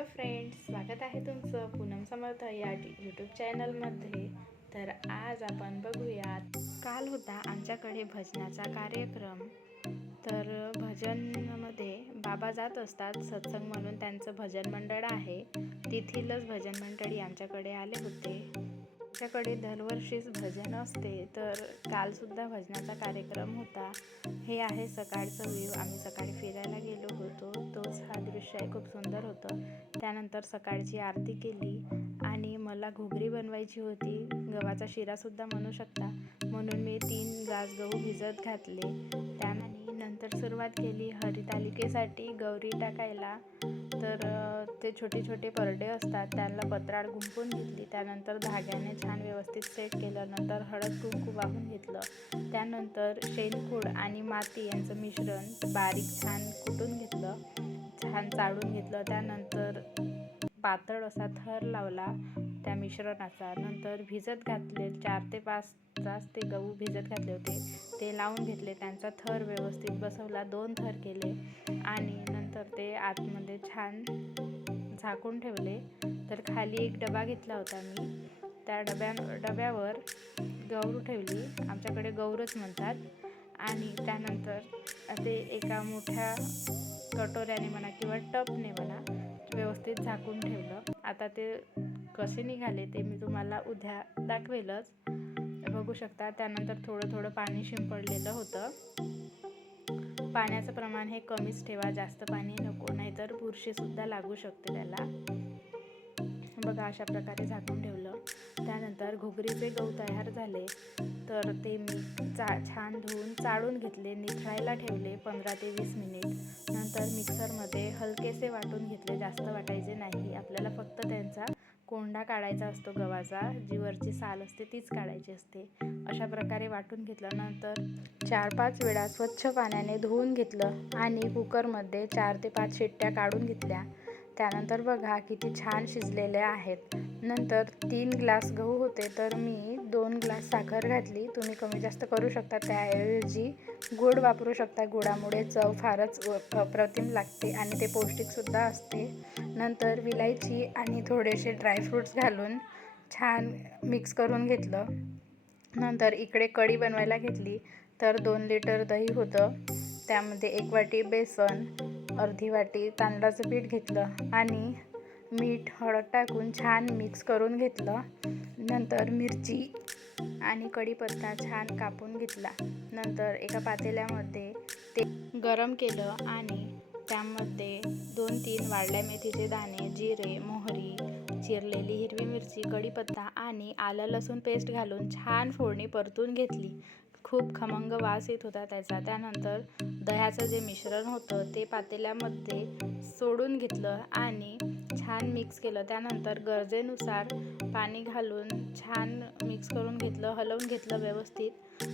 Hello friends स्वागत आहे तुमचं पूनम समर्थ या यूट्यूब चॅनलमध्ये. तर आज आपण बघूयात काल होता आमच्याकडे भजनाचा कार्यक्रम. तर भजनमध्ये बाबा जात असतात सत्संग म्हणून त्यांचं भजन मंडळ आहे. तेथीलच भजन मंडळी आमच्याकडे आले होते. आमच्याकडे दरवर्षीच भजन असते. तर कालसुद्धा भजनाचा कार्यक्रम होता. हे आहे सकाळचं व्ह्यू. आम्ही सकाळी फिरायला गेलो होतो. तोच हा दृश्य खूप सुंदर होतं. त्यानंतर सकाळची आरती केली आणि मला घुगरी बनवायची होती. गव्हाचा शिरासुद्धा म्हणू शकता. म्हणून मी तीन ग्लास गहू भिजत घातले. त्याने नंतर सुरुवात केली हरितालिकेसाठी गौरी टाकायला. तर ते छोटे छोटे परडे असतात त्यांना पत्राड गुंपून घेतली. त्यानंतर धाग्याने छान व्यवस्थित सेट केलं. नंतर हळद कुंकू वाहून घेतलं. त्यानंतर शेणखूड आणि माती यांचं मिश्रण बारीक छान कुटून घेतलं. छान चाळून घेतलं. त्यानंतर पातळ असा थर लावला त्या मिश्रणाचा. नंतर भिजत घातले. चार ते पाच तास ते गहू भिजत घातले होते. ते लावून घेतले. त्यांचा थर व्यवस्थित बसवला. दोन थर केले आणि नंतर ते आतमध्ये छान झाकून ठेवले. तर खाली एक डबा घेतला होता मी. त्या डब्या डब्यावर गौर ठेवली. आमच्याकडे गौरच म्हणतात. आणि त्यानंतर ते एका मोठ्या कटोऱ्याने म्हणा किंवा टपने म्हणा व्यवस्थित झाकून ठेवलं. आता ते कसे निघाले ते मी तुम्हाला उद्या दाखवेलच. बघू शकता त्यानंतर थोडं थोडं पाणी शिंपडलेलं होतं. पाण्याचं प्रमाण हे कमीच ठेवा जास्त पाणी नको नाहीतर बुरशीसुद्धा लागू शकते त्याला. बघा अशा प्रकारे झाकून ठेवलं. त्यानंतर घोगरीचे गहू तयार झाले. तर ते मी चा छान धुवून चाळून घेतले निथळायला ठेवले पंधरा ते वीस मिनिट. नंतर मिक्सरमध्ये हलकेसे वाटून घेतले जास्त वाटायचे नाही. आपल्याला फक्त त्यांचा कोंडा काढायचा असतो गव्हाचा. जी वरची साल असते तीच काढायची असते. अशा प्रकारे वाटून घेतलं. नंतर चार पाच वेळा स्वच्छ पाण्याने धुवून घेतलं आणि कुकरमध्ये चार ते पाच शिट्ट्या काढून घेतल्या. त्यानंतर बघा किती छान शिजलेले आहेत. नंतर तीन ग्लास गहू होते तर मी दोन ग्लास साखर घातली. तुम्ही कमी जास्त करू शकता त्याऐवजी गुड वापरू शकता. गुळामुळे चव फारच व- अप्रतिम लागते आणि ते पौष्टिकसुद्धा असते. नंतर विलायची आणि थोडेसे ड्रायफ्रूट्स घालून छान मिक्स करून घेतलं. नंतर इकडे कढी बनवायला घेतली तर दोन लिटर दही होतं. त्यामध्ये एक वाटी बेसन अर्धी वाटी तांदळाचं पीठ घेतलं आणि मीठ हळद टाकून छान मिक्स करून घेतलं. नंतर मिरची आणि कढीपत्ता छान कापून घेतला. नंतर एका पातेल्यामध्ये ते गरम केलं आणि त्यामध्ये दोन तीन वाढल्या मेथीचे दाणे जिरे मोहरी चिरलेली हिरवी मिरची कढीपत्ता आणि आलं लसूण पेस्ट घालून छान फोडणी परतून घेतली. खूप खमंग वास येत होता त्याचा. त्यानंतर दह्याचं जे मिश्रण होतं ते पातेल्यामध्ये सोडून घेतलं आणि छान मिक्स केलं. त्यानंतर गरजेनुसार पाणी घालून छान मिक्स करून घेतलं हलवून घेतलं व्यवस्थित.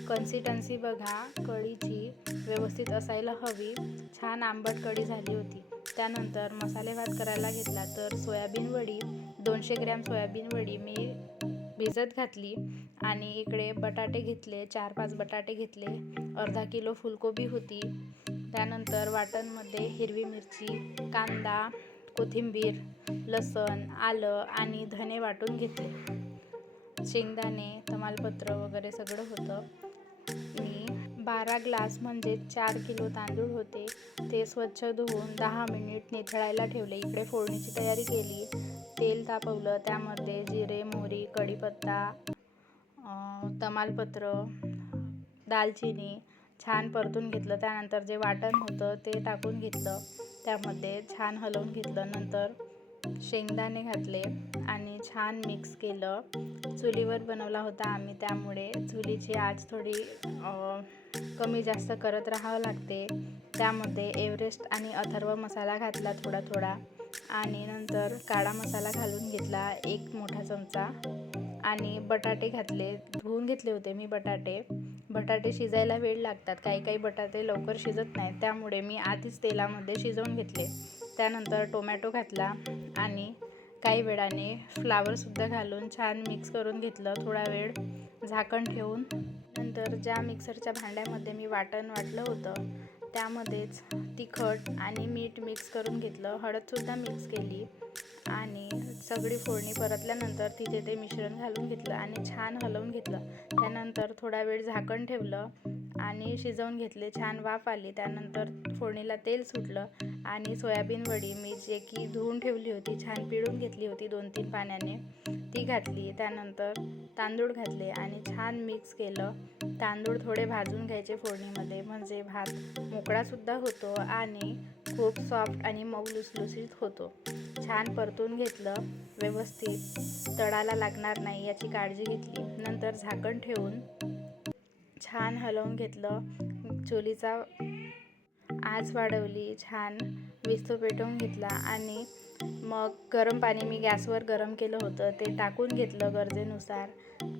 कन्सिस्टन्सी बघा कढीची व्यवस्थित असायला हवी. छान आंबट कढी झाली होती. त्यानंतर मसाले भात करायला घेतला तर सोयाबीन वडी दोनशे ग्रॅम सोयाबीन वडी मी भिजत घातली आणि इकडे बटाटे घेतले चार पाच बटाटे घेतले. अर्धा किलो फुलकोबी होती. त्यानंतर वाटणमध्ये हिरवी मिरची कांदा कोथिंबीर लसण आलं आणि धने वाटून घेतले. शेंगदाणे तमालपत्र वगैरे सगळं होतं. मी बारा ग्लास म्हणजे चार किलो तांदूळ होते. ते स्वच्छ धुवून दहा मिनिट निथळायला ठेवले. इकडे फोडणीची तयारी केली. तेल तापवलं त्यामध्ये जिरे मोहरी कढीपत्ता तमालपत्र दालचिनी छान परतून घेतलं. त्यानंतर जे वाटण होतं ते टाकून घेतलं. त्यामध्ये छान हलवून घेतलं. नंतर शेंगदाणे घातले आणि छान मिक्स केलं. चुलीवर बनवला होता आम्ही त्यामुळे चुलीची आज थोडी कमी जास्त करत राहावं लागते. त्यामध्ये एव्हरेस्ट आणि अथर्व मसाला घातला थोडा थोडा आणि नंतर काळा मसाला घालून घेतला एक मोठा चमचा. आणि बटाटे घातले धुवून घेतले होते मी बटाटे. बटाटे शिजायला वेळ लागतात काही काही बटाटे लवकर शिजत नाहीत. त्यामुळे मी आधीच तेलामध्ये शिजवून घेतले. त्यानंतर टोमॅटो घातला आणि काही वेळाने फ्लावरसुद्धा घालून छान मिक्स करून घेतलं थोडा वेळ झाकण ठेवून. नंतर ज्या मिक्सरच्या भांड्यामध्ये मी वाटण वाटलं होतं त्यामध्येच तिखट आणि मीठ मिक्स करून घेतलं. हळदसुद्धा मिक्स केली. आणि सगळी फोडणी परतल्यानंतर तिथे ते मिश्रण घालून घेतलं आणि छान हलवून घेतलं. त्यानंतर थोडा वेळ झाकण ठेवलं आणि शिजवून घेतले. छान वाफ आली. त्यानंतर फोडणीला तेल सुटलं आणि सोयाबीन वडी मी जे की धुवून ठेवली होती छान पिळून घेतली होती दोन तीन पाण्याने ती घातली. त्यानंतर तांदूळ घातले आणि छान मिक्स केलं. तांदूळ थोडे भाजून घ्यायचे फोडणीमध्ये. म्हणजे भात मोकळासुद्धा होतो आणि खूप सॉफ्ट आणि मऊ लुसलुसीत होतो. छान परतून घेतलं व्यवस्थित. तळाला लागणार नाही याची काळजी घेतली. नंतर झाकण ठेवून छान हलवून घेतलं. चुलीचा आज वाढवली छान विस्तू पेटवून घेतला आणि मग गरम पाणी मी गॅसवर गरम केलं होतं. ते टाकून घेतलं गरजेनुसार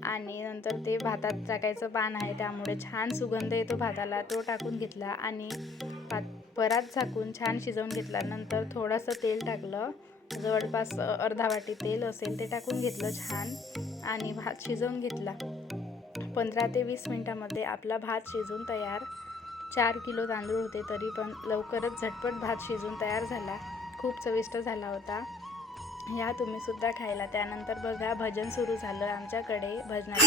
आणि नंतर ते भातात टाकायचं पान आहे त्यामुळे छान सुगंध येतो भाताला. तो टाकून घेतला आणि परात झाकून छान शिजवून घेतला. नंतर थोडंसं तेल टाकलं. जवळपास अर्धा वाटी तेल असेल ते टाकून घेतलं छान आणि भात शिजवून घेतला. पंधरा ते वीस मिनटामध्ये आपला भात शिजून तयार. चार किलो तांदूळ होते तरी पण लवकरच झटपट भात शिजून तयार झाला. खूप चविष्ट झाला होता. या तुम्ही सुद्धा खायला. त्यानंतर बघा भजन सुरू झालं आमच्याकडे. भजनाला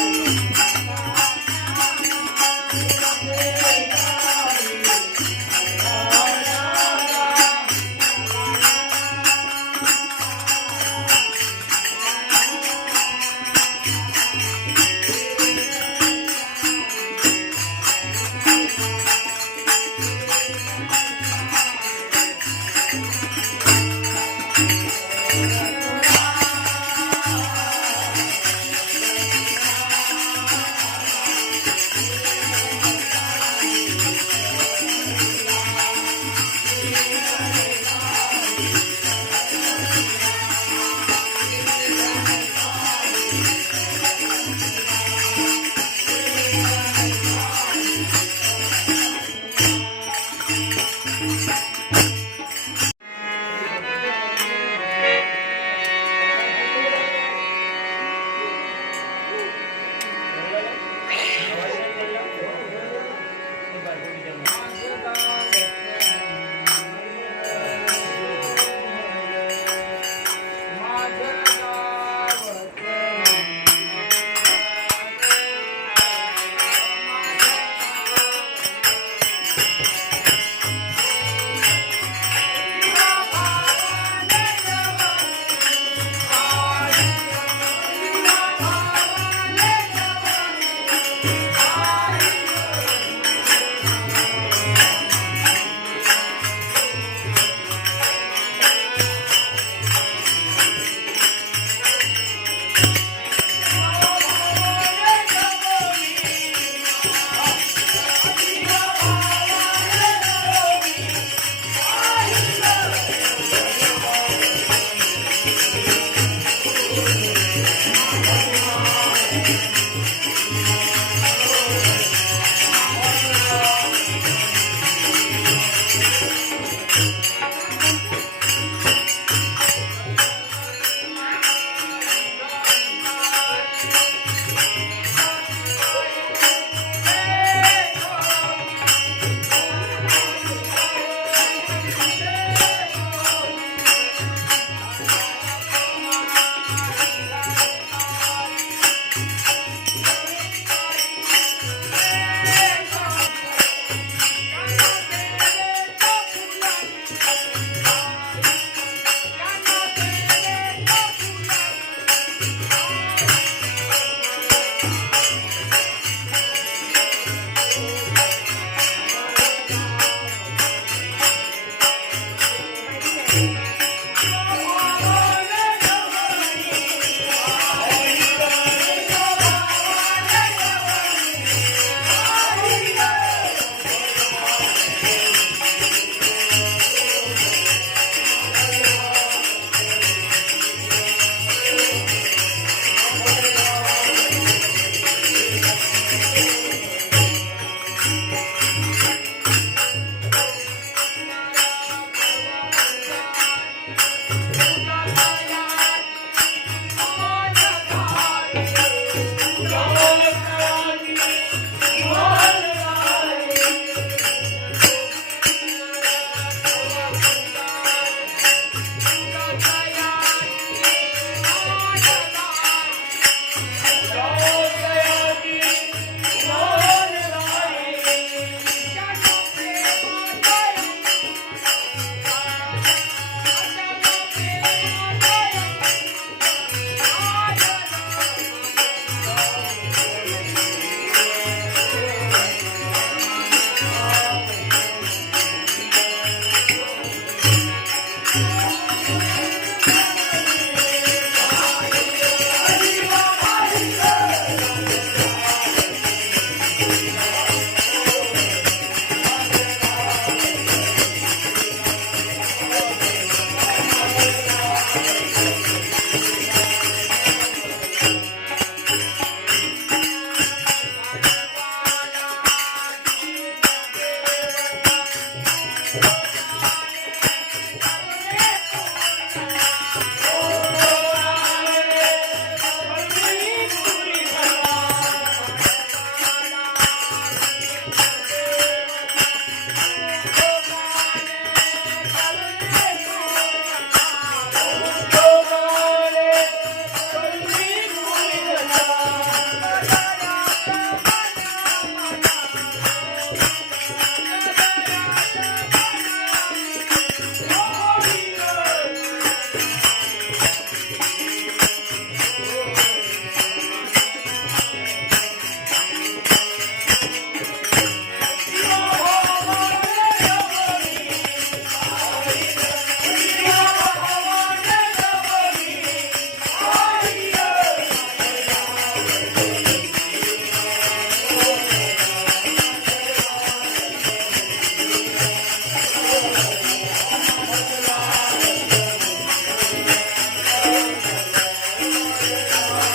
Yeah.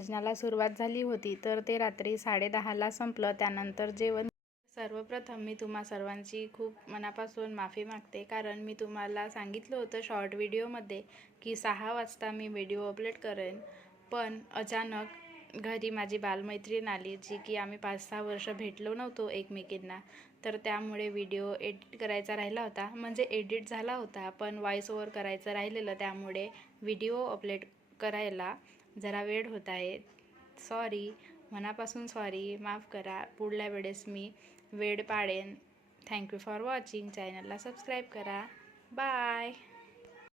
भजनाला सुरुवात झाली होती तर ते रात्री साडेदहाला संपलं. त्यानंतर जेवण सर्वप्रथम मी तुम्हा सर्वांची खूप मनापासून माफी मागते कारण मी तुम्हाला सांगितलं होतं शॉर्ट व्हिडिओमध्ये की सहा वाजता मी व्हिडिओ अपलोड करेन. पण अचानक घरी माझी बालमैत्रीण आली जी की आम्ही पाच सहा वर्ष भेटलो नव्हतो एकमेकींना. तर त्यामुळे व्हिडिओ एडिट करायचा राहिला होता. म्हणजे एडिट झाला होता पण व्हॉईस ओवर करायचं राहिलेलं त्यामुळे व्हिडिओ अपलोड करायला जरा वेळ होत आहे. सॉरी मनापासून सॉरी माफ करा. पुढल्या वेळेस मी वेळ पाडेन. थँक्यू फॉर वॉचिंग चॅनलला सबस्क्राईब करा. बाय